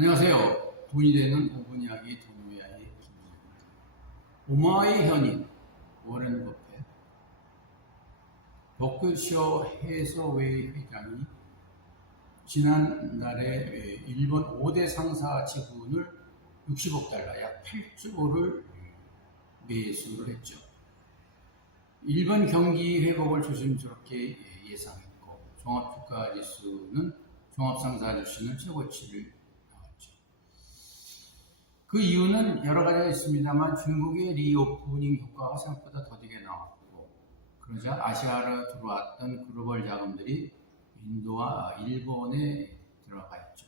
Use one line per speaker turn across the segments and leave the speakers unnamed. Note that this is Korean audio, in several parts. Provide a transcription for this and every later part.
안녕하세요. 돈이 되는 5분 이야기 돈이야기 김입니다. 오마이 현인 워렌 버핏 버크셔 해서웨이 회장이 지난날에 일본 5대 상사 지분을 60억 달러 약 8조를 매수를 했죠. 일본 경기 회복을 조심스럽게 예상했고 종합주가 지수는 종합상사 지수는 최고치를. 그 이유는 여러 가지가 있습니다만 중국의 리오프닝 효과가 생각보다 더디게 나왔고 그러자 아시아로 들어왔던 글로벌 자금들이 인도와 일본에 들어가 있죠.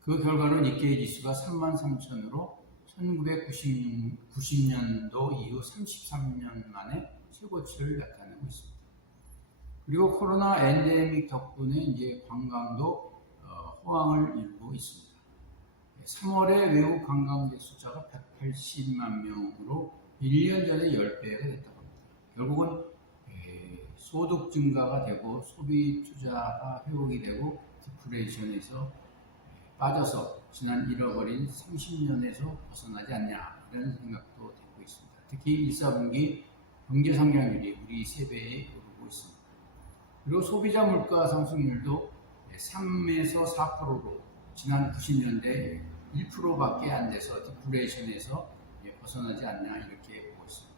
그 결과로 니케이 지수가 3만 3천으로 1990년도 이후 33년 만에 최고치를 나타내고 있습니다. 그리고 코로나 엔데믹 덕분에 이제 관광도 어, 호황을 이루고 있습니다. 3월에 외국 관광객 숫자가 180만 명으로 1년 전에 10배가 됐다고 합니다. 결국은 에, 소득 증가가 되고 소비 투자가 회복이 되고 디프레이션에서 빠져서 지난 잃어버린 30년에서 벗어나지 않냐 이런 생각도 되고 있습니다. 특히 1, 4분기 경제 성장률이 우리 3배에 오르고 있습니다. 그리고 소비자 물가 상승률도 3에서 4%로 지난 90년대 1%밖에 안 돼서 디프레이션에서 벗어나지 않냐 이렇게 보고 있습니다.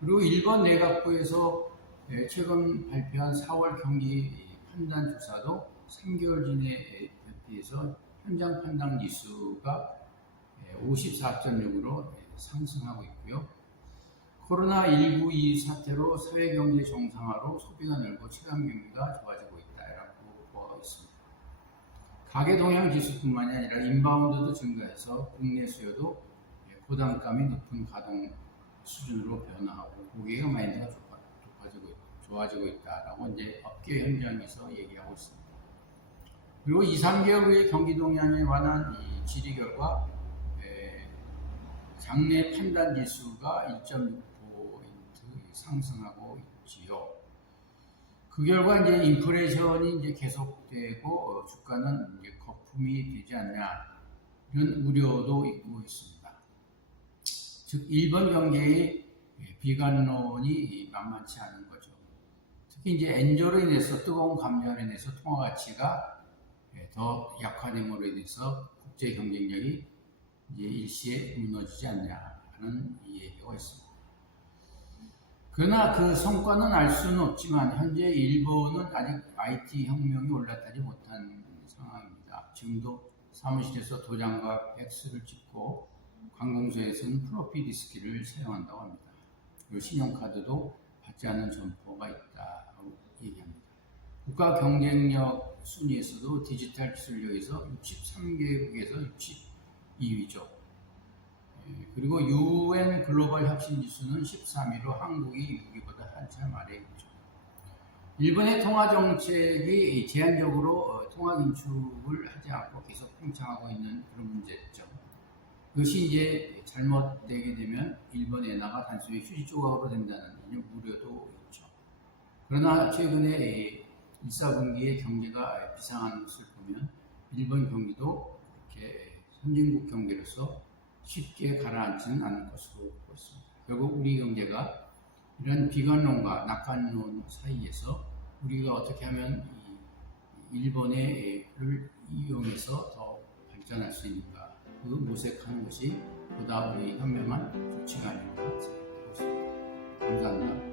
그리고 일본 내각부에서 최근 발표한 4월 경기 판단 조사도 3개월 전에 비해서 현장 판단 지수가 54.6으로 상승하고 있고요. 코로나19 이 사태로 사회 경제 정상화로 소비가 늘고 체감 경기가 좋아지고 있습니다. 가계 동향 지수뿐만이 아니라 인바운드도 증가해서 국내 수요도 고단감이 높은 가동 수준으로 변화하고 고객의 마인드가 좋아지고, 좋아지고 있다라고 이제 업계 현장에서 얘기하고 있습니다. 그리고 2, 3개월 후의 경기 동향에 관한 이 질의 결과 장내 판단 지수가 1.6% 상승하고 있지요. 그 결과 이제 인플레이션이 이제 계속되고 주가는 이제 거품이 되지 않냐 이런 우려도 있고 있습니다. 즉 일본 경제의 비관론이 만만치 않은 거죠. 특히 이제 엔저로 인해서 뜨거운 감정으로 인해서 통화 가치가 더 약화됨으로 인해서 국제 경쟁력이 이제 일시에 무너지지 않냐는 얘기가 있습니다. 그러나 그 성과는 알 수는 없지만 현재 일본은 아직 IT 혁명이 올라타지 못한 상황입니다. 지금도 사무실에서 도장과 팩스를 찍고 관공서에서는 프로피 디스키를 사용한다고 합니다. 신용카드도 받지 않는 점포가 있다고 얘기합니다. 국가 경쟁력 순위에서도 디지털 기술력에서 63개국에서 62위죠. 그리고 UN 글로벌 혁신 지수는 13위로 한국이 6위보다 한참 아래에 있죠. 일본의 통화 정책이 제한적으로 통화 긴축을 하지 않고 계속 팽창하고 있는 그런 문제점. 그것이 이제 잘못되게 되면 일본 엔화가 단순히 휴지 조각으로 된다는 우려도 있죠. 그러나 최근에 1, 4분기의 경제가 비상한 것을 보면 일본 경기도 그렇게 선진국 경제로서 쉽게 가라앉지는 않을 것으로 보였습니다. 결국 우리 경제가 이런 비관론과 낙관론 사이에서 우리가 어떻게 하면 일본의를 이용해서 더 발전할 수 있는가 그 모색하는 것이 보다 우리 현명한 조치가 아닌가 생각합니다. 감사합니다.